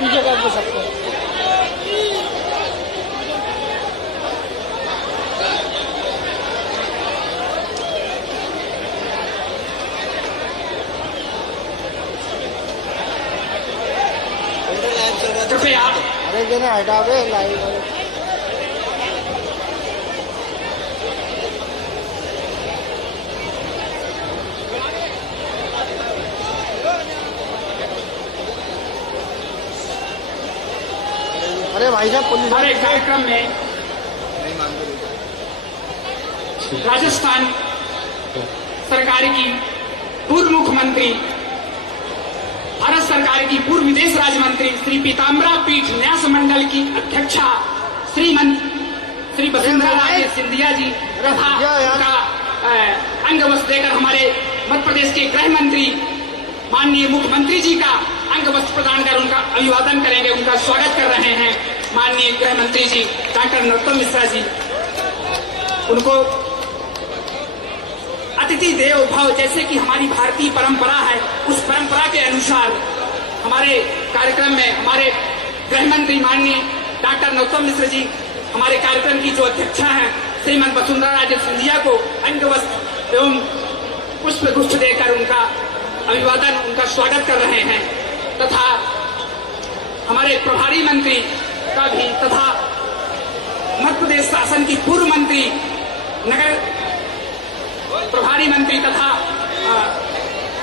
पीछे कर दो सबको। कृपया अरे जने हटावे लाइव। अरे भाई साहब पुलिस हमारे कार्यक्रम में राजस्थान सरकार की पूर्व मुख्यमंत्री, भारत सरकार की पूर्व विदेश राज्य मंत्री श्री पीताम्बरा पीठ न्यास मंडल की अध्यक्षा श्री वसुंधरा राजे सिंधिया जी तथा उनका अंग वस्त्र देकर हमारे मध्य प्रदेश के गृह मंत्री माननीय मुख्यमंत्री जी का अंग वस्त्र प्रदान कर उनका अभिवादन करेंगे, उनका स्वागत कर रहे हैं माननीय गृह मंत्री जी डॉक्टर नरोत्तम मिश्रा जी। उनको अतिथि देवो भव जैसे कि हमारी भारतीय परंपरा है, उस परंपरा के अनुसार हमारे कार्यक्रम में हमारे गृह मंत्री माननीय डॉक्टर नरोत्तम मिश्र जी हमारे कार्यक्रम की जो अध्यक्षा हैं श्रीमती वसुंधरा राजे सिंधिया को अंग वस्त्र एवं पुष्प गुच्छ देकर उनका अभिवादन, उनका स्वागत कर रहे हैं तथा हमारे प्रभारी मंत्री का भी तथा मध्य प्रदेश शासन की पूर्व मंत्री, नगर प्रभारी मंत्री तथा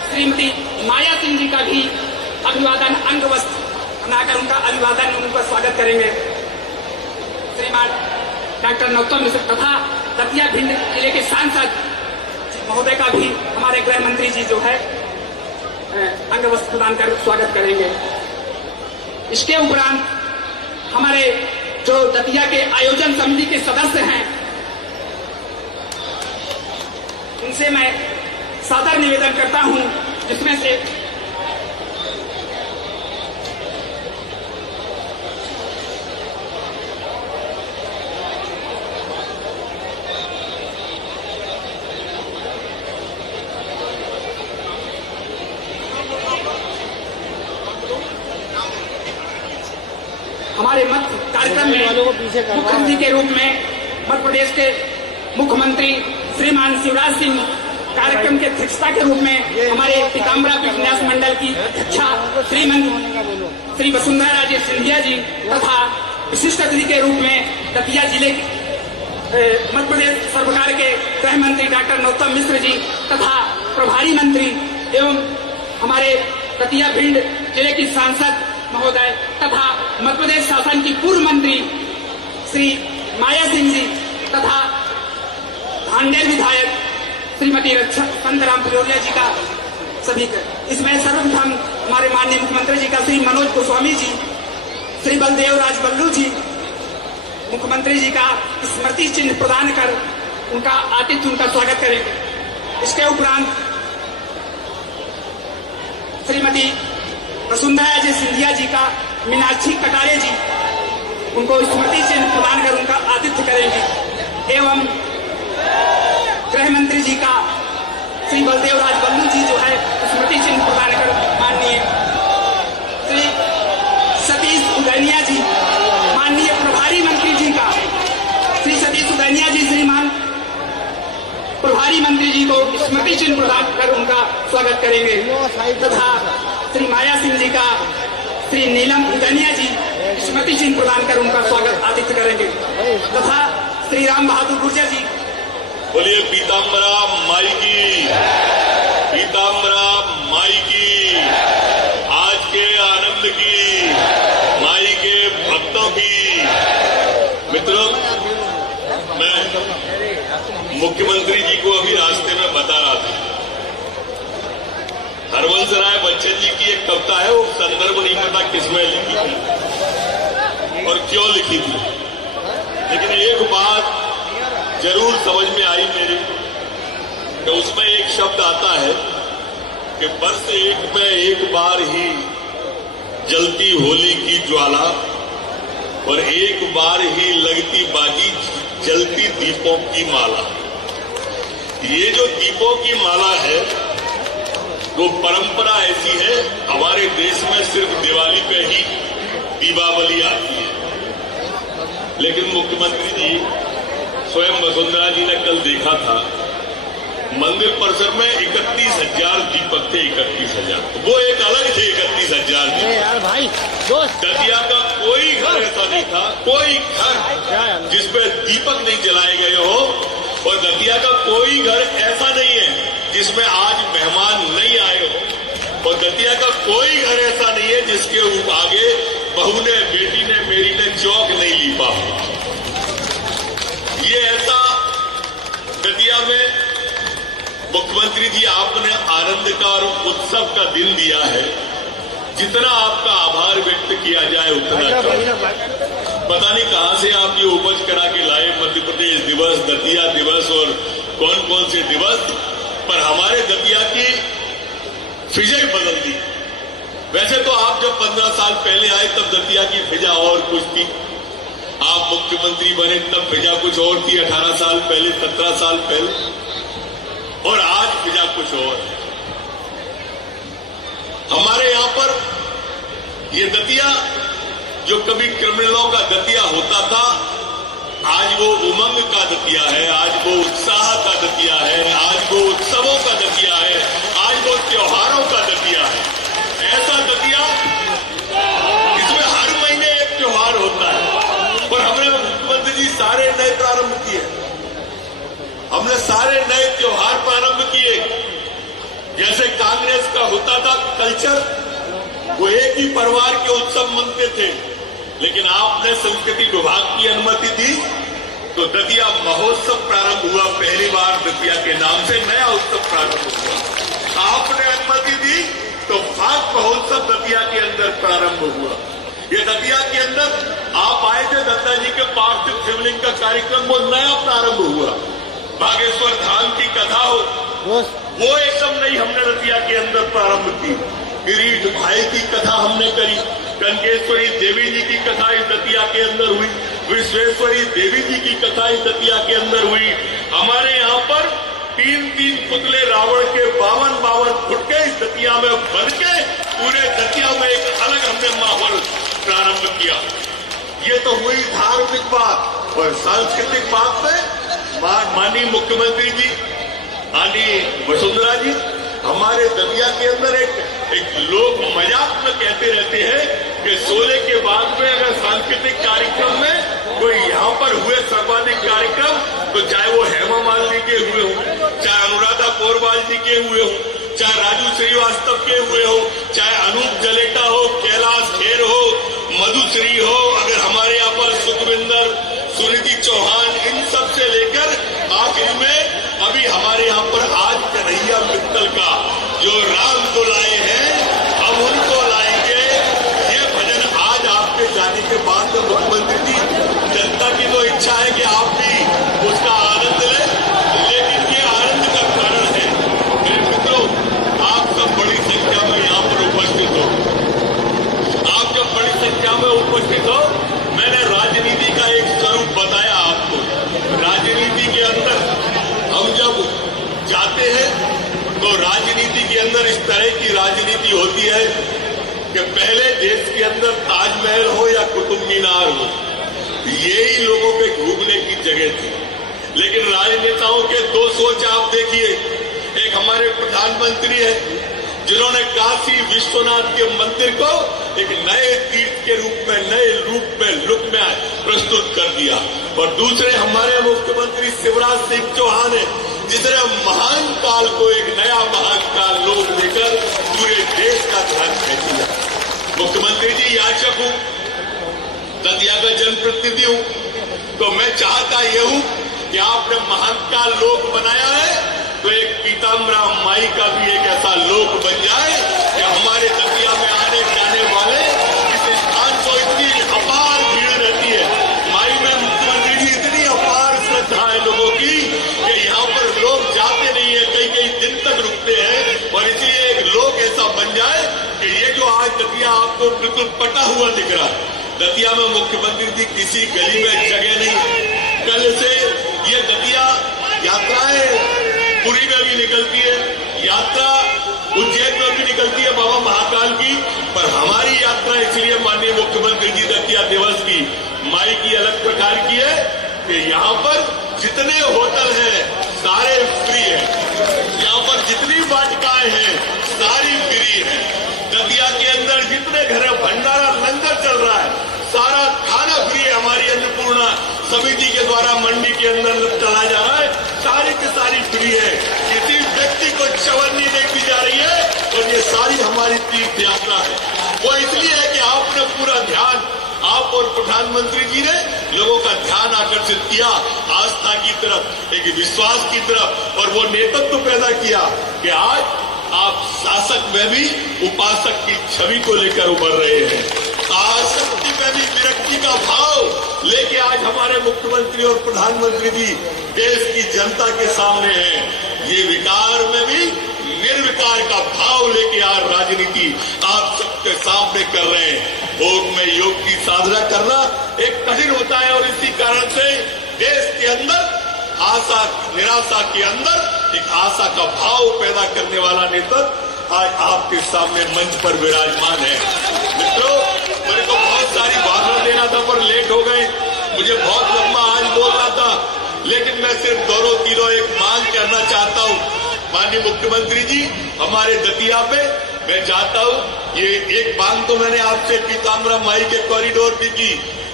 श्रीमती माया सिंह जी का भी अभिवादन अंग वस्त्र बनाकर उनका अभिवादन, उनका स्वागत करेंगे। श्रीमान डॉक्टर नरोत्तम मिश्र तथा दतिया भिंड जिले के सांसद महोदय का भी हमारे गृह मंत्री जी जो है अंग वस्त्र प्रदान कर स्वागत करेंगे। इसके उपरांत हमारे जो दतिया के आयोजन समिति के सदस्य हैं उनसे मैं सादर निवेदन करता हूं, जिसमें से हमारे मध्य कार्यक्रम में मुख्यमंत्री के रूप में मध्य प्रदेश के मुख्यमंत्री श्रीमान शिवराज सिंह कार्यक्रम के अध्यक्षता के रूप में हमारे पीताम्बरा पीठ न्यास मंडल की अध्यक्षा श्री वसुंधरा राजे सिंधिया जी तथा विशिष्ट अतिथि के रूप में दतिया जिले मध्य प्रदेश सरकार के गृह मंत्री डॉक्टर नरोत्तम मिश्र जी तथा प्रभारी मंत्री एवं हमारे दतिया भिंड जिले की सांसद महोदय तथा मध्य प्रदेश शासन की पूर्व मंत्री श्री माया सिंह जी तथा भांडेर विधायक श्रीमती रक्षा संतराम पुरोहिया जी का सभी इसमें सर्वप्रथम हमारे माननीय मुख्यमंत्री जी का श्री मनोज गोस्वामी जी, श्री बलदेव राज बल्लू जी मुख्यमंत्री जी का स्मृति चिन्ह प्रदान कर उनका आतिथ्य, उनका स्वागत करेंगे। इसके उपरांत श्रीमती वसुंधरा राजे सिंधिया जी का मीनाक्षी कटारे जी उनको स्मृति चिन्ह प्रदान कर उनका आतिथ्य करेंगे एवं गृह मंत्री जी का श्री बलदेव राज बल्लू जी जो है स्मृति चिन्ह प्रदान कर माननीय श्री सतीश उदैनिया जी, माननीय प्रभारी मंत्री जी का श्री सतीश उदैनिया जी श्रीमान प्रभारी मंत्री जी को स्मृति चिन्ह प्रदान कर उनका स्वागत करेंगे तथा श्री माया सिंह जी का श्री नीलम उदैनिया जी स्मृति चिन्ह प्रदान कर उनका स्वागत आतिथ्य करेंगे तथा श्री राम बहादुर गुर्जर जी। बोलिए पीताम्बरा माई की, पीताम्बरा माई की, आज के आनंद की, माई के भक्तों की। मित्रों, मैं मुख्यमंत्री जी को अभी रास्ते में बता रहा था, हरवंश राय बच्चन जी की एक कविता है, वो संदर्भ नहीं पता किसमें लिखी थी और क्यों लिखी थी, लेकिन एक बात जरूर समझ में आई मेरी कि उसमें एक शब्द आता है कि बस एक में एक बार ही जलती होली की ज्वाला और एक बार ही लगती बाजी जलती दीपों की माला। ये जो दीपों की माला है वो परंपरा ऐसी है, हमारे देश में सिर्फ दिवाली पे ही दीपावली आती है। लेकिन मुख्यमंत्री जी स्वयं वसुंधरा जी ने कल देखा था, मंदिर परिसर में 31,000 दीपक थे। 31,000 वो एक अलग थे। 31,000 दीपक यार भाई दोस्त, दतिया का कोई घर ऐसा नहीं था, कोई घर जिसपे दीपक नहीं जलाए गए हो, और दतिया का कोई घर ऐसा नहीं है जिसमें आज मेहमान नहीं आए हो, और दतिया का कोई घर ऐसा नहीं है जिसके आगे बहू ने, बेटी ने, मेरी ने चौक नहीं लीपा हो। ये ऐसा दतिया में मुख्यमंत्री जी आपने आनंद का और उत्सव का दिन दिया है। जितना आपका आभार व्यक्त किया जाए उतना कम। पता नहीं कहां से आप ये उपज करा के लाए, मध्य प्रदेश दिवस, दतिया दिवस और कौन कौन से दिवस, पर हमारे दतिया की फिजा ही बदल दी। वैसे तो आप जब 15 साल पहले आए तब दतिया की फिजा और कुछ थी, आप मुख्यमंत्री बने तब फिजा कुछ और थी, 18 साल पहले, 17 साल पहले, और आज फिजा कुछ और है। हमारे यहां पर ये दतिया जो कभी क्रिमिनलों का दतिया होता था, आज वो उमंग का दतिया है, आज वो उत्साह का दतिया है, आज वो उत्सवों का दतिया है, आज वो त्योहारों का दतिया है। ऐसा दतिया इसमें हर महीने एक त्योहार होता है। और हमने मुख्यमंत्री जी सारे नए प्रारंभ किए, हमने सारे नए त्योहार प्रारंभ किए। जैसे कांग्रेस का होता था कल्चर, वो एक ही परिवार के उत्सव मनते थे, लेकिन आपने संस्कृति विभाग की अनुमति दी तो दतिया महोत्सव प्रारंभ हुआ। पहली बार दतिया के नाम से नया उत्सव प्रारंभ हुआ। आपने अनुमति दी तो फाग महोत्सव दतिया के अंदर प्रारंभ हुआ। ये दतिया के अंदर आप आए थे, दत्ता जी के पार्थिव शिवलिंग का कार्यक्रम वो नया प्रारंभ हुआ। बागेश्वर धाम की कथा हो, वो एकदम नई हमने दतिया के अंदर प्रारंभ की। किरीट भाई की कथा हमने करी, कनकेश्वरी देवी जी की कथा इस दतिया के अंदर हुई, विश्वेश्वरी देवी जी की कथा इस दतिया के अंदर हुई। हमारे यहाँ पर 3-3 पुतले रावण के 52 फुट के इस दतिया में बन के पूरे दतिया में एक अलग हमने माहौल प्रारंभ किया। ये तो हुई धार्मिक बात। और सांस्कृतिक बात में माननीय मुख्यमंत्री जी, माननीय वसुंधरा जी, हमारे दतिया के अंदर एक लोग मजाक में कहते रहते हैं कि 16 के बाद में अगर सांस्कृतिक कार्यक्रम में कोई यहाँ पर हुए सर्वाधिक कार्यक्रम, तो चाहे वो हेमा मालिनी के हुए हो, चाहे अनुराधा पोरवाल जी के हुए हो, चाहे राजू श्रीवास्तव के हुए हो, चाहे अनूप जलेटा हो, कैलाश खेर हो, मधुश्री हो, अगर हमारे यहाँ पर सुखविंदर, सुनीति चौहान, इन सब से लेकर आखिर में अभी हमारे यहाँ पर आज कन्हैया मित्तल का जो राम को लाए हैं, हम उनको लाएंगे। ये भजन आज आपके जाने के बाद में मुख्यमंत्री जी, जनता की तो इच्छा है कि आप भी उसका आनंद लें, लेकिन ये आनंद का कारण है मेरे मित्रों, आप सब बड़ी संख्या में यहाँ पर उपस्थित हो। आप जब बड़ी संख्या में उपस्थित हो, मैंने राजनीति का एक स्वरूप बताया आपको। राजनीति के अंदर हम जब जाते हैं तो राजनीति के अंदर इस तरह की राजनीति होती है कि पहले देश के अंदर ताजमहल हो या कुतुब मीनार हो, यही लोगों के घूमने की जगह थी। लेकिन राजनेताओं के दो सोच आप देखिए। एक हमारे प्रधानमंत्री है जिन्होंने काशी विश्वनाथ के मंदिर को एक नए तीर्थ के रूप में, नए रूप में, लुक में प्रस्तुत कर दिया। और दूसरे हमारे मुख्यमंत्री शिवराज सिंह चौहान है जिसने महान काल को एक नया महान काल लोक देकर पूरे देश का ध्यान खींच लिया। मुख्यमंत्री जी याचक हूं, दतिया का जनप्रतिनिधि हूं, तो मैं चाहता यह हूं कि आपने महान काल लोक बनाया है तो एक पीताम्बरा माई का भी एक ऐसा लोक बन जाए कि हमारे दतिया में आने जाने वाले इस स्थान को इतनी अपार भीड़ रहती है। माई में मुख्यमंत्री जी इतनी अपार श्रद्धा है लोगों की कि यहाँ पर लोग जाते नहीं है, कई कई दिन तक रुकते हैं। और इसलिए एक लोक ऐसा बन जाए कि ये जो आज दतिया आपको बिल्कुल पटा हुआ दिख रहा है, दतिया में मुख्यमंत्री जी किसी गली में जगह नहीं। कल से ये दतिया यात्राएं पुरी में भी निकलती है, यात्रा उज्जैन में भी निकलती है बाबा महाकाल की, पर हमारी यात्रा इसलिए माननीय मुख्यमंत्री जी की अलग प्रकार की है कि यहाँ पर जितने होटल हैं सारे फ्री हैं, यहाँ पर जितनी वाटिकाएं हैं सारी फ्री है। दतिया के अंदर जितने घर भंडारा लंगर चल रहा है सारा खाना फ्री है। हमारी अन्नपूर्णा समिति के द्वारा मंडी के अंदर चलाया जा रहा है, सारी की सारी फ्री है। किसी व्यक्ति को चवन्नी नहीं दी जा रही है और ये सारी हमारी तीर्थ यात्रा है। वो इसलिए है कि आपने पूरा ध्यान, आप और प्रधानमंत्री जी ने लोगों का ध्यान आकर्षित किया आस्था की तरफ, एक विश्वास की तरफ, और वो नेतृत्व पैदा किया कि आज आप शासक में भी उपासक की छवि को लेकर उभर रहे हैं। आसक्ति में भी विरक्ति का भाव लेके आज हमारे मुख्यमंत्री और प्रधानमंत्री जी देश की जनता के सामने हैं। ये विकार में भी निर्विकार का भाव लेके आज राजनीति आप सबके सामने कर रहे हैं। भोग में योग की साधना करना एक कठिन होता है और इसी कारण से देश के अंदर आशा निराशा के अंदर एक आशा का भाव पैदा करने वाला नेतृत्व आज आपके सामने मंच पर विराजमान है। मित्रों, मेरे को बहुत सारी भाषण देना था पर लेट हो गए, मुझे बहुत लंबा आज बोलना था, लेकिन मैं सिर्फ दोनों तीनों एक मांग करना चाहता हूँ। माननीय मुख्यमंत्री जी, हमारे दतिया पे मैं चाहता हूँ, ये एक मांग तो मैंने आपसे पीताम्बरा माई के कॉरिडोर भी की,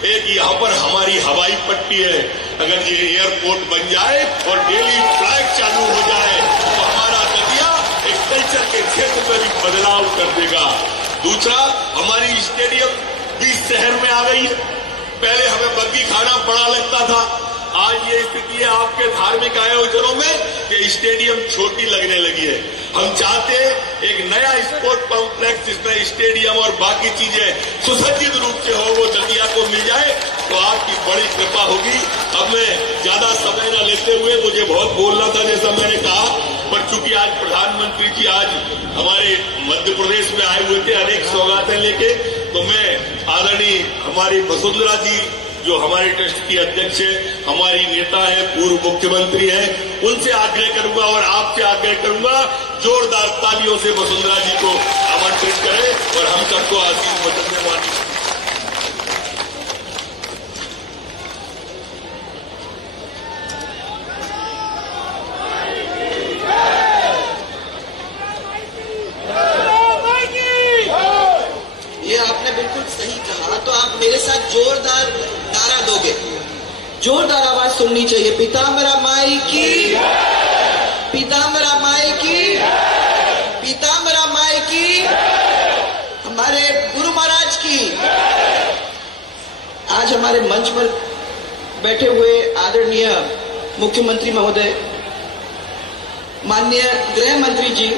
एक यहाँ पर हमारी हवाई पट्टी है, अगर ये एयरपोर्ट बन जाए और डेली फ्लाइट चालू हो जाए तो हमारा दतिया एक कल्चर के क्षेत्र में भी बदलाव कर देगा। दूसरा, हमारी स्टेडियम भी शहर में आ गई है। पहले हमें बग्गी खाना बड़ा लगता था, आज ये स्थिति है आपके धार्मिक आयोजनों में कि स्टेडियम छोटी लगने लगी है। हम चाहते हैं एक नया स्पोर्ट कॉम्प्लेक्स जिसमें स्टेडियम और बाकी चीजें सुसज्जित रूप से हो, वो दतिया को मिल जाए तो आपकी बड़ी कृपा होगी। अब मैं ज्यादा समय न लेते हुए, मुझे बहुत बोलना था जैसा मैंने कहा, पर चूंकि आज प्रधानमंत्री जी आज हमारे मध्य प्रदेश में आए हुए थे अनेक सौगातें लेके, तो मैं आदरणीय हमारी वसुंधरा जी जो हमारे ट्रस्ट की अध्यक्ष है, हमारी नेता है, पूर्व मुख्यमंत्री है, उनसे आग्रह करूंगा और आपसे आग्रह करूंगा जोरदार तालियों से वसुंधरा जी को आमंत्रित करें और हम सबको आशीष वचन में मानिए। ये आपने बिल्कुल सही कहा, तो आप मेरे साथ जोरदार नारा दोगे, जोरदार आवाज सुननी चाहिए। पीताम्बरा माई की, पीताम्बरा माई की, पीताम्बरा माई की, हमारे गुरु महाराज की। आज हमारे मंच पर बैठे हुए आदरणीय मुख्यमंत्री महोदय, माननीय गृह मंत्री जी,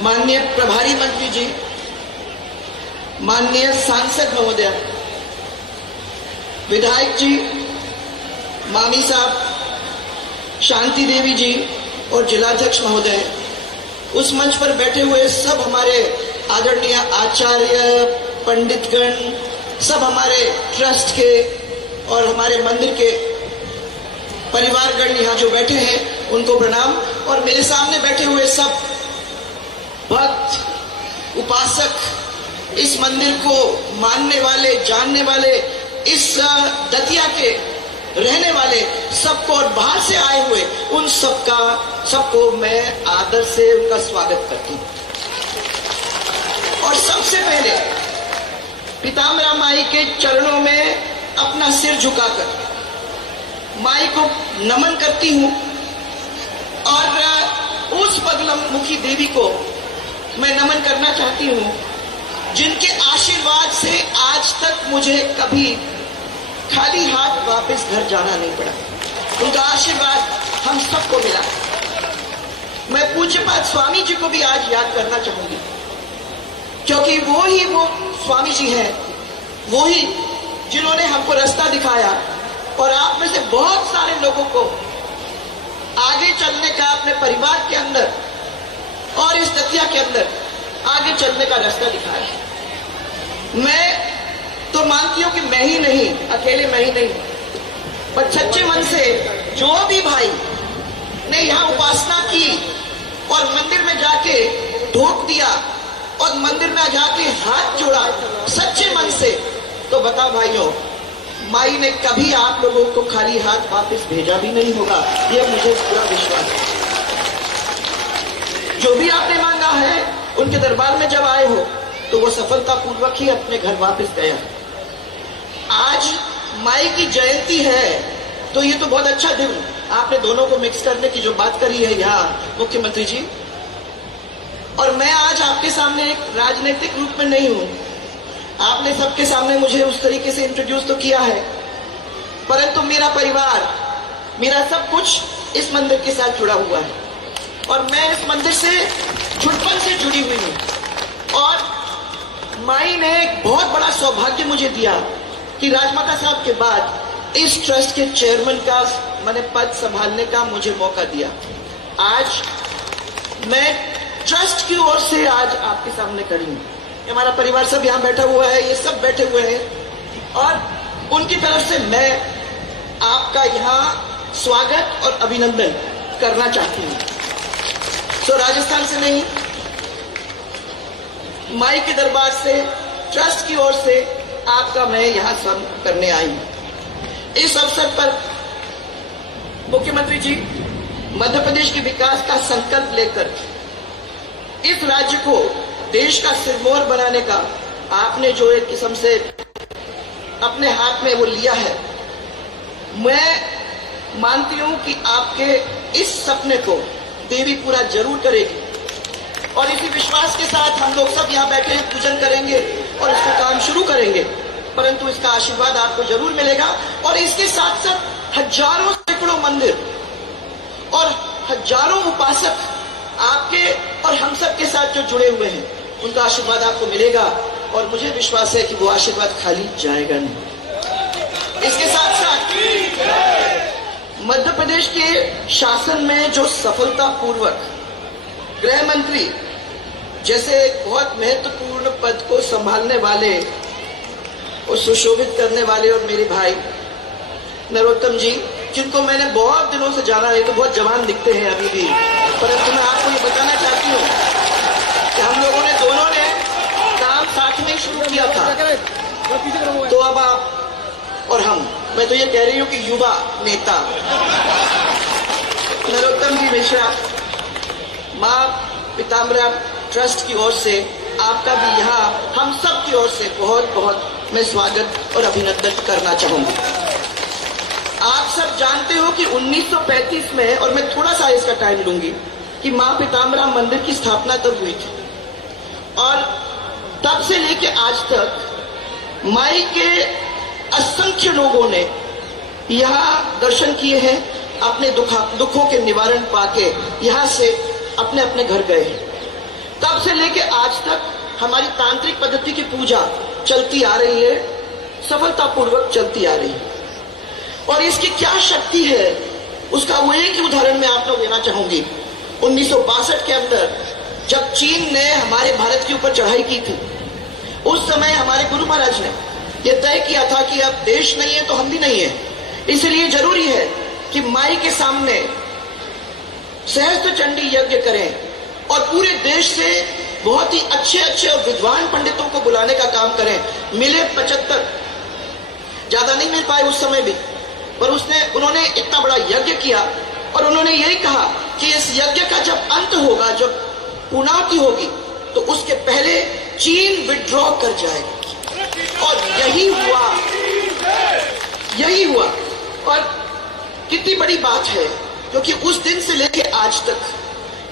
माननीय प्रभारी मंत्री जी, माननीय सांसद महोदय, विधायक जी, मामी साहब, शांति देवी जी और जिलाध्यक्ष महोदय, उस मंच पर बैठे हुए सब हमारे आदरणीय आचार्य, पंडितगण, सब हमारे ट्रस्ट के और हमारे मंदिर के परिवारगण यहाँ जो बैठे हैं उनको प्रणाम, और मेरे सामने बैठे हुए सब भक्त, उपासक, इस मंदिर को मानने वाले, जानने वाले, इस दतिया के रहने वाले सबको और बाहर से आए हुए उन सबको मैं आदर से उनका स्वागत करती हूँ। और सबसे पहले पीताम्बरा माई के चरणों में अपना सिर झुकाकर माई को नमन करती हूँ और उस बगलमुखी देवी को मैं नमन करना चाहती हूँ जिनके आशीर्वाद से आज तक मुझे कभी खाली हाथ वापस घर जाना नहीं पड़ा। उनका आशीर्वाद हम सबको मिला। मैं पूज्यपाद स्वामी जी को भी आज याद करना चाहूंगी, क्योंकि वो स्वामी जी हैं, वो ही जिन्होंने हमको रास्ता दिखाया और आप में से बहुत सारे लोगों को आगे चलने का, अपने परिवार के अंदर और इस दतिया के अंदर आगे चलने का रास्ता दिखाया है। मैं तो मानती हूं कि मैं ही नहीं, अकेले मैं ही नहीं, पर सच्चे मन से जो भी भाई ने यहाँ उपासना की और मंदिर में जाके ढोक दिया और मंदिर में जाके हाथ जोड़ा सच्चे मन से, तो तो बताओ भाइयों, माई ने कभी आप लोगों को खाली हाथ वापस भेजा भी नहीं होगा, यह मुझे पूरा विश्वास है। जो भी आपने मांगा है उनके दरबार में जब आए हो तो वो सफलतापूर्वक ही अपने घर वापस गया। आज माई की जयंती है तो ये तो बहुत अच्छा दिन, आपने दोनों को मिक्स करने की जो बात करी है यहाँ मुख्यमंत्री जी, और मैं आज आपके सामने एक राजनीतिक रूप में नहीं हूं। आपने सबके सामने मुझे उस तरीके से इंट्रोड्यूस तो किया है, परंतु मेरा परिवार, मेरा सब कुछ इस मंदिर के साथ जुड़ा हुआ है और मैं इस मंदिर से छुटपन से जुड़ी हुई हूं। और माई ने एक बहुत बड़ा सौभाग्य मुझे दिया कि राजमाता साहब के बाद इस ट्रस्ट के चेयरमैन का मैंने पद संभालने का मुझे मौका दिया। आज मैं ट्रस्ट की ओर से आज आपके सामने खड़ी हूं। हमारा परिवार सब यहाँ बैठा हुआ है, ये सब बैठे हुए हैं और उनकी तरफ से मैं आपका यहाँ स्वागत और अभिनंदन करना चाहती हूँ। तो राजस्थान से नहीं, माई के दरबार से, ट्रस्ट की ओर से आपका मैं यहाँ स्वागत करने आई हूँ। इस अवसर पर मुख्यमंत्री जी मध्य प्रदेश के विकास का संकल्प लेकर इस राज्य को देश का सिरमौर बनाने का आपने जो एक किस्म से अपने हाथ में वो लिया है, मैं मानती हूं कि आपके इस सपने को देवी पूरा जरूर करेगी और इसी विश्वास के साथ हम लोग सब यहाँ बैठे हैं, पूजन करेंगे और इसका काम शुरू करेंगे, परंतु इसका आशीर्वाद आपको जरूर मिलेगा। और इसके साथ साथ हजारों सैकड़ों मंदिर और हजारों उपासक आपके और हम सब के साथ जो जुड़े हुए हैं, उनका आशीर्वाद आपको मिलेगा और मुझे विश्वास है कि वो आशीर्वाद खाली जाएगा नहीं। इसके साथ साथ मध्य प्रदेश के शासन में जो सफलतापूर्वक गृह मंत्री जैसे बहुत महत्वपूर्ण पद को संभालने वाले और सुशोभित करने वाले और मेरे भाई नरोत्तम जी, जिनको मैंने बहुत दिनों से जाना है, तो बहुत जवान दिखते हैं अभी भी, परंतु मैं आपको ये बताना चाहती हूँ कि हम लोगों ने दोनों ने काम साथ में शुरू किया था। तो अब आप और मैं तो ये कह रही हूँ कि युवा नेता नरोत्तम जी मिश्रा, माँ पीताम्बरा ट्रस्ट की ओर से आपका भी यहाँ हम सब की ओर से बहुत बहुत मैं स्वागत और अभिनंदन करना चाहूंगी। आप सब जानते हो कि 1935 में, और मैं थोड़ा सा इसका टाइम लूंगी, कि माँ पीताम्बरा मंदिर की स्थापना तब हुई थी और तब से लेके आज तक माई के असंख्य लोगों ने यहाँ दर्शन किए हैं, अपने दुखों के निवारण पाके यहाँ से अपने अपने घर गए हैं। तब से लेके आज तक हमारी तांत्रिक पद्धति की पूजा चलती आ रही है, सफलतापूर्वक चलती आ रही है। और इसकी क्या शक्ति है उसका वो एक ही उदाहरण मैं आप लोग देना चाहूंगी। 1962 के अंदर जब चीन ने हमारे भारत के ऊपर चढ़ाई की थी, उस समय हमारे गुरु महाराज ने यह तय किया था कि अब देश नहीं है तो हम भी नहीं है, इसलिए जरूरी है कि माई के सामने सहस्त्र चंडी यज्ञ करें और पूरे देश से बहुत ही अच्छे अच्छे और विद्वान पंडितों को बुलाने का काम करें। मिले 75, ज्यादा नहीं मिल पाए उस समय भी, पर उन्होंने इतना बड़ा यज्ञ किया और उन्होंने यही कहा कि इस यज्ञ का जब अंत होगा, जब पूर्णाहुति होगी, तो उसके पहले चीन विड्रॉ कर जाएगा। और यही हुआ और कितनी बड़ी बात है, क्योंकि उस दिन से लेके आज तक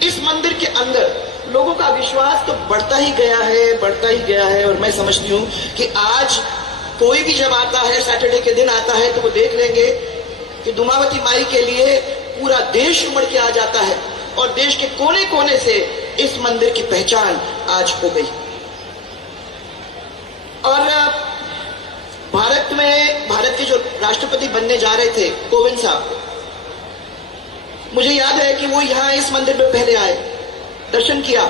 इस मंदिर के अंदर लोगों का विश्वास तो बढ़ता ही गया है। और मैं समझती हूँ कि आज कोई भी जब आता है, सैटरडे के दिन आता है, तो वो देख लेंगे कि दुमावती माई के लिए पूरा देश उमड़ के आ जाता है और देश के कोने कोने से इस मंदिर की पहचान आज हो गई। और भारत के जो राष्ट्रपति बनने जा रहे थे, कोविंद साहब, मुझे याद है कि वो यहाँ इस मंदिर में पहले आए, दर्शन किया,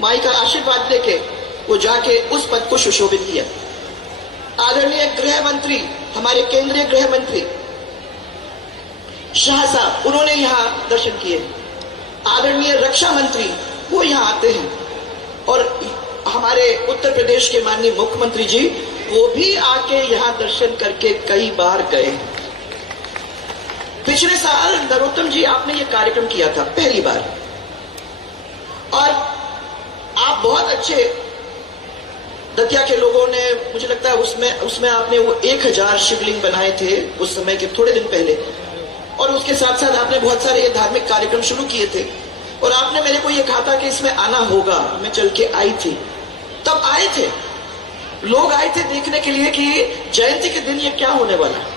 माई का आशीर्वाद लेके वो जाके उस पद को सुशोभित किया। आदरणीय गृह मंत्री, हमारे केंद्रीय गृह मंत्री शाह साहब, उन्होंने यहाँ दर्शन किए। आदरणीय रक्षा मंत्री वो यहाँ आते हैं और हमारे उत्तर प्रदेश के माननीय मुख्यमंत्री जी, वो भी आके यहाँ दर्शन करके कई बार गए। पिछले साल नरोत्तम जी आपने ये कार्यक्रम किया था पहली बार, और आप बहुत अच्छे, दतिया के लोगों ने, मुझे लगता है उसमें आपने वो 1000 शिवलिंग बनाए थे उस समय के थोड़े दिन पहले, और उसके साथ साथ आपने बहुत सारे ये धार्मिक कार्यक्रम शुरू किए थे, और आपने मेरे को ये कहा था कि इसमें आना होगा। मैं चल के आई थी, तब आए थे लोग, आए थे देखने के लिए कि जयंती के दिन ये क्या होने वाला है।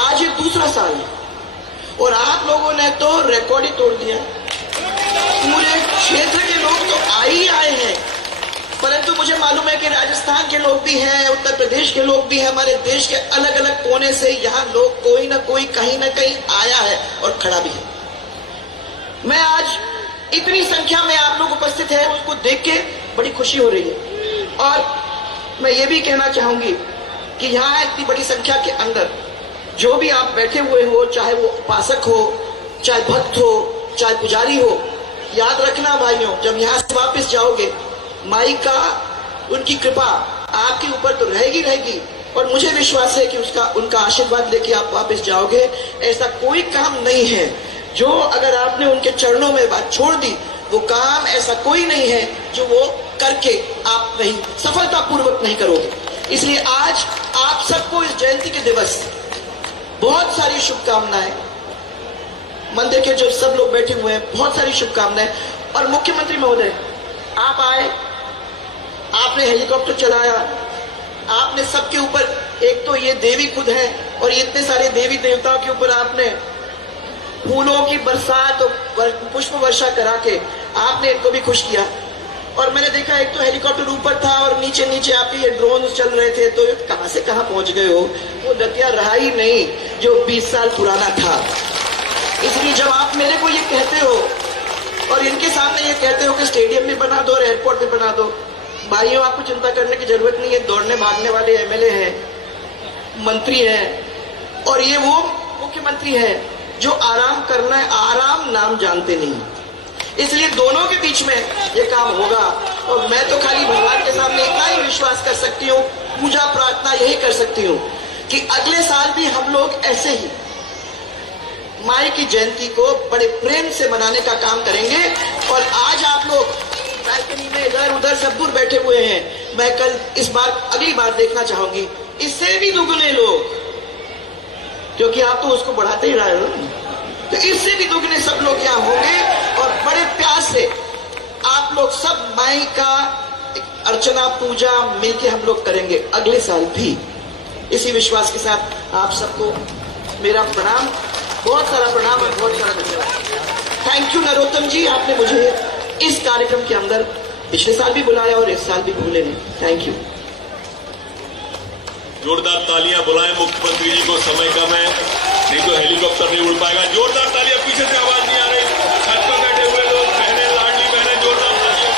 आज ये दूसरा साल है और आप लोगों ने तो रिकॉर्ड ही तोड़ दिया। पूरे क्षेत्र के लोग तो आ ही आए हैं, परंतु मुझे मालूम है कि राजस्थान के लोग भी हैं, उत्तर प्रदेश के लोग भी हैं, हमारे देश के अलग अलग कोने से यहाँ लोग कोई ना कोई कहीं ना कहीं आया है और खड़ा भी है। मैं आज इतनी संख्या में आप लोग उपस्थित हैं, उसको देख के बड़ी खुशी हो रही है। और मैं ये भी कहना चाहूंगी कि यहाँ इतनी बड़ी संख्या के अंदर जो भी आप बैठे हुए हो, चाहे वो उपासक हो, चाहे भक्त हो, चाहे पुजारी हो, याद रखना भाइयों, जब यहाँ से वापस जाओगे माई का, उनकी कृपा आपके ऊपर तो रहेगी रहेगी, और मुझे विश्वास है कि उनका आशीर्वाद लेके आप वापस जाओगे। ऐसा कोई काम नहीं है जो अगर आपने उनके चरणों में बात छोड़ दी, वो काम ऐसा कोई नहीं है जो वो करके आप नहीं सफलतापूर्वक नहीं करोगे। इसलिए आज आप सबको इस जयंती के दिवस बहुत सारी शुभकामनाएं, मंदिर के जो सब लोग बैठे हुए हैं बहुत सारी शुभकामनाएं। और मुख्यमंत्री महोदय, आप आए, आपने हेलीकॉप्टर चलाया, आपने सबके ऊपर, एक तो ये देवी खुद है और इतने सारे देवी देवताओं के ऊपर आपने फूलों की बरसात और पुष्प वर्षा करा के आपने इनको भी खुश किया। और मैंने देखा एक तो हेलीकॉप्टर ऊपर था और नीचे नीचे आपके ये ड्रोन चल रहे थे, तो कहां से कहां पहुंच गए हो। वो दतिया रहा ही नहीं जो 20 साल पुराना था। इसलिए जब आप मेरे को ये कहते हो और इनके सामने ये कहते हो कि स्टेडियम भी बना दो और एयरपोर्ट भी बना दो, भाइयों आपको चिंता करने की जरूरत नहीं है। दौड़ने भागने वाले एमएलए हैं, मंत्री हैं, और ये वो मुख्यमंत्री है जो आराम करना है, आराम नाम जानते नहीं। इसलिए दोनों के बीच में ये काम होगा। और मैं तो खाली भगवान के सामने इतना ही विश्वास कर सकती हूँ, पूजा प्रार्थना यही कर सकती हूँ कि अगले साल भी हम लोग ऐसे ही माई की जयंती को बड़े प्रेम से मनाने का काम करेंगे। और आज आप लोग बालकनी में इधर उधर सब दूर बैठे हुए हैं, मैं कल इस बार अगली बार देखना चाहूंगी इससे भी दुगने लोग, क्योंकि आप तो उसको बढ़ाते ही रहे हो, तो इससे भी दुगने सब लोग यहाँ होंगे और बड़े प्यार से आप लोग सब माई का अर्चना पूजा मिलके हम लोग करेंगे अगले साल भी। इसी विश्वास के साथ आप सबको मेरा प्रणाम, बहुत सारा प्रणाम और बहुत सारा धन्यवाद। थैंक यू नरोत्तम जी, आपने मुझे इस कार्यक्रम के अंदर पिछले साल भी बुलाया और इस साल भी भूले नहीं। Thank you. जोरदार तालियां बुलाएं मुख्यमंत्री जी को, समय कम है, नहीं तो हेलीकॉप्टर नहीं उड़ पाएगा। जोरदार तालियां, पीछे से आवाज नहीं आ रही, छत पर बैठे हुए लोग, बहनें, लाडली बहनें, जोरदार तालियां।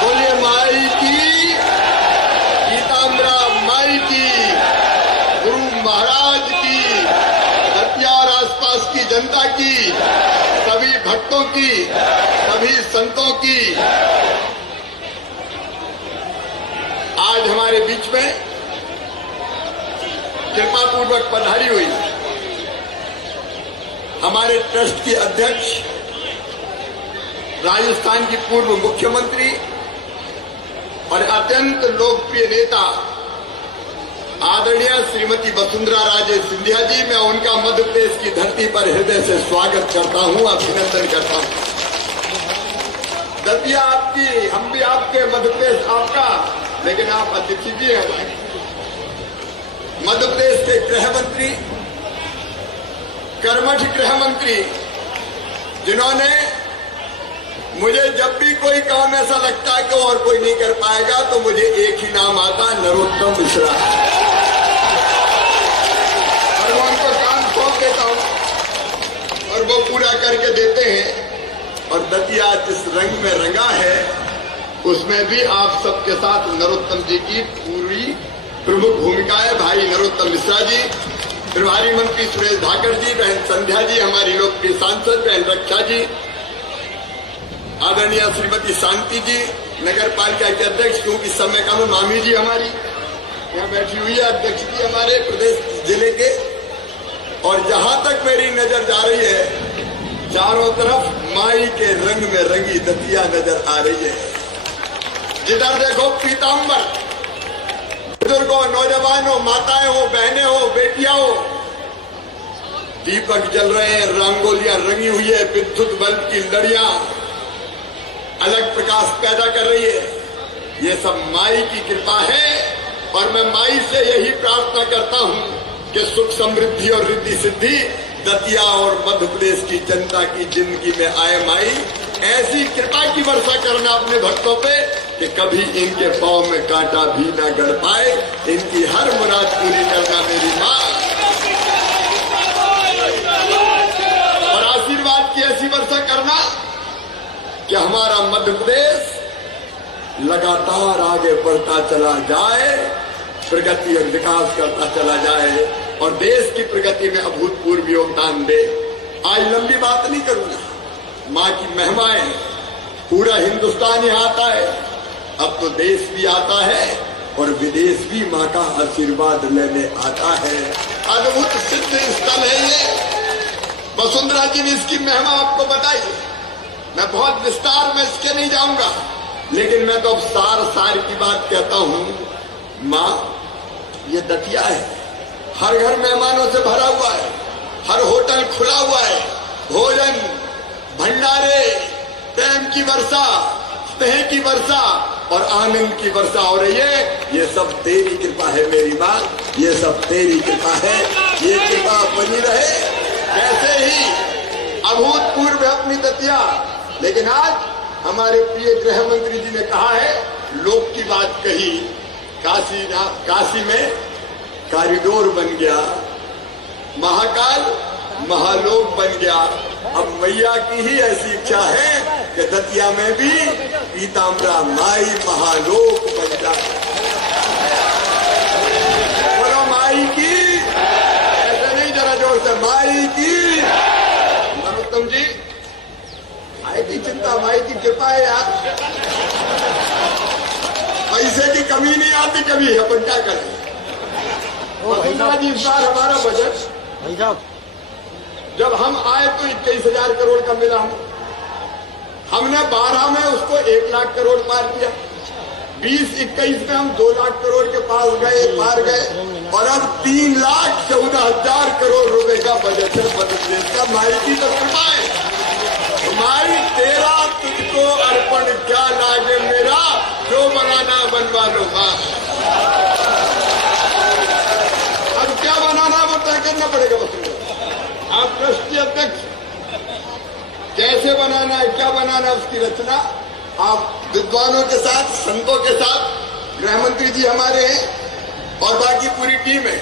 बोलिए माई की, पीताम्बरा माई की, गुरु महाराज की, दतिया और आसपास की जनता की, सभी भक्तों की, सभी संतों की। आज हमारे बीच में कृपा पूर्वक पधारी हुई हमारे ट्रस्ट की अध्यक्ष, राजस्थान की पूर्व मुख्यमंत्री और अत्यंत लोकप्रिय नेता आदरणीय श्रीमती वसुंधरा राजे सिंधिया जी, मैं उनका मध्य प्रदेश की धरती पर हृदय से स्वागत करता हूं, अभिनंदन करता हूं। दतिया आपकी, हम भी आपके, मध्य प्रदेश आपका, लेकिन आप अतिथि जी हैं हमारे। मध्य प्रदेश के गृह मंत्री, कर्मठ गृह मंत्री, जिन्होंने मुझे जब भी कोई काम ऐसा लगता है कि और कोई नहीं कर पाएगा तो मुझे एक ही नाम आता है, नरोत्तम मिश्रा। और मैं उनको काम सौंप देता हूं और वो पूरा करके देते हैं। और दतिया जिस रंग में रंगा है उसमें भी आप सबके साथ नरोत्तम जी की पूरी प्रमुख भूमिका है भाई नरोत्तम मिश्रा जी, प्रभारी मंत्री सुरेश धाकड़ जी, बहन संध्या जी, हमारी लोकप्रिय सांसद बहन रक्षा जी, आदरणीय श्रीमती शांति जी, नगर पालिका के अध्यक्ष, क्योंकि समय कम है, मामी जी हमारी यहाँ बैठी हुई है, अध्यक्ष जी हमारे प्रदेश जिले के। और जहां तक मेरी नजर जा रही है, चारों तरफ माई के रंग में रंगी दतिया नजर आ रही है। जिधर देखो पीताम्बर, बुजुर्गों, नौजवानों, माताएं हो, बहनें हो, बेटियां हो, दीपक जल रहे हैं, रंगोलियां रंगी हुई है, विद्युत बल्ब की लड़ियां अलग प्रकाश पैदा कर रही है। ये सब माई की कृपा है और मैं माई से यही प्रार्थना करता हूं कि सुख समृद्धि और रिद्धि सिद्धि दतिया और मध्य प्रदेश की जनता की जिंदगी में आए। माई ऐसी कृपा की वर्षा करना अपने भक्तों पे कि कभी इनके पांव में कांटा भी न गड़ पाए। इनकी हर मुराद पूरी करना मेरी मां, और आशीर्वाद की ऐसी वर्षा करना कि हमारा मध्य प्रदेश लगातार आगे बढ़ता चला जाए, प्रगति और विकास करता चला जाए और देश की प्रगति में अभूतपूर्व योगदान दे। आज लंबी बात नहीं करूंगा, मां की महिमाएं, पूरा हिंदुस्तान यहां आता है, अब तो देश भी आता है और विदेश भी मां का आशीर्वाद लेने आता है। अद्भुत सिद्ध स्थल है ये। वसुंधरा जी ने इसकी महिमा आपको बताई, मैं बहुत विस्तार में इसके नहीं जाऊंगा, लेकिन मैं तो अब सार की बात कहता हूं। मां, ये दतिया है, हर घर मेहमानों से भरा हुआ है, हर होटल खुला हुआ है, भोजन, भंडारे, प्रेम की वर्षा, स्नेह की वर्षा और आनंद की वर्षा हो रही है। ये सब तेरी कृपा है मेरी मां, ये सब तेरी कृपा है, ये कृपा बनी रहे। कैसे ही अभूतपूर्व अपनी दतिया, लेकिन आज हमारे प्रिय गृह मंत्री जी ने कहा है, लोक की बात कही, काशी में कॉरिडोर बन गया, महाकाल महालोक बन गया। अब मैया की ही ऐसी इच्छा है कि दतिया में भी पीताम्बरा माई महालोक बन जाए। बोलो माई की, ऐसे नहीं, जरा जोर से, माई की। नरोत्तम जी, माई की चिंता, माई की कृपा है यार, पैसे की कमी नहीं आती कभी, अपन क्या करें। वसुंधरा जी, इस बार हमारा बजट जब हम आए तो 21,000 करोड़ का मिला, हमने 12 में उसको 1 लाख करोड़ पार किया, 20-21 में हम 2 लाख करोड़ के पार गए और अब 3,14,000 करोड़ रुपए का बजट है मध्य प्रदेश का। माई की तो कृपा है। माई, तेरा तुझको अर्पण क्या लागे मेरा, जो बनाना बनवा लो मां। अब क्या बनाना वो तय करना पड़ेगा वसुंधरा। आप ट्रस्टी अध्यक्ष, कैसे बनाना है, क्या बनाना है, उसकी रचना आप विद्वानों के साथ, संतों के साथ, गृह मंत्री जी हमारे हैं और बाकी पूरी टीम है,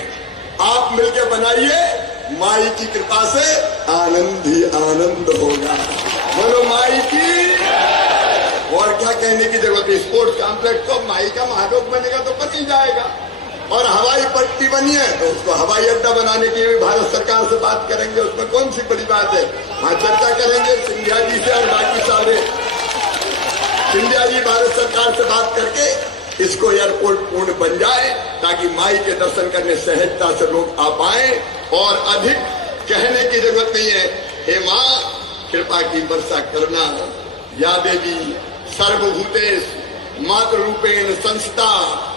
आप मिलकर बनाइए। माई की कृपा से आनंद ही आनंद होगा। बोलो माई की। और क्या कहने की जरूरत है, स्पोर्ट्स कॉम्प्लेक्स तो माई का महालोक बनेगा तो बन ही जाएगा। और हवाई पट्टी बनी है तो उसको हवाई अड्डा बनाने के लिए भारत सरकार से बात करेंगे, उसमें कौन सी बड़ी बात है। वहां चर्चा करेंगे सिंधिया जी से और बाकी सारे। सिंधिया जी भारत सरकार से बात करके इसको एयरपोर्ट पूर्ण बन जाए ताकि माई के दर्शन करने सहजता से लोग आ पाए। और अधिक कहने की जरूरत नहीं है। हे मां, कृपा की वर्षा करना। या देवी सर्वभूतेष मातृरूपेण संस्था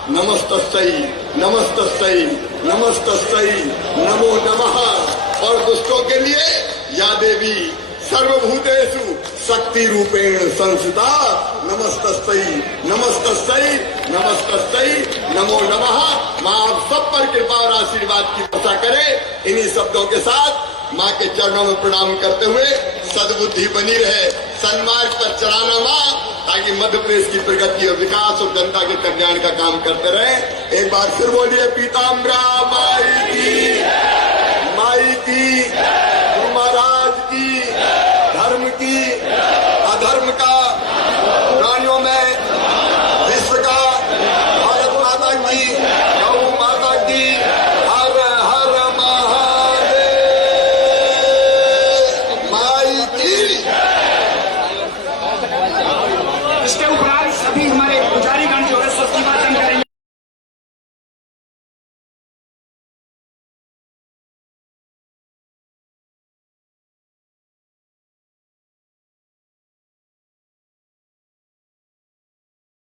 नमस्तस्यै नमस्तस्यै नमस्तस्यै नमो नमः। और दुष्टों के लिए या देवी सर्वभूतेषु शक्ति रूपेण संस्था नमस्तस्यै नमस्तस्यै नमस्तस्यै नमो नमः। मां आप सब पर कृपा और आशीर्वाद की वर्षा करे। इन्हीं शब्दों के साथ मां के चरणों में प्रणाम करते हुए सद्बुद्धि बनी रहे, सन्मार्ग पर चलाना मां, ताकि मध्य प्रदेश की प्रगति और विकास और जनता के कल्याण का काम करते रहे। एक बार फिर बोलिए पीताम्बरा माई की।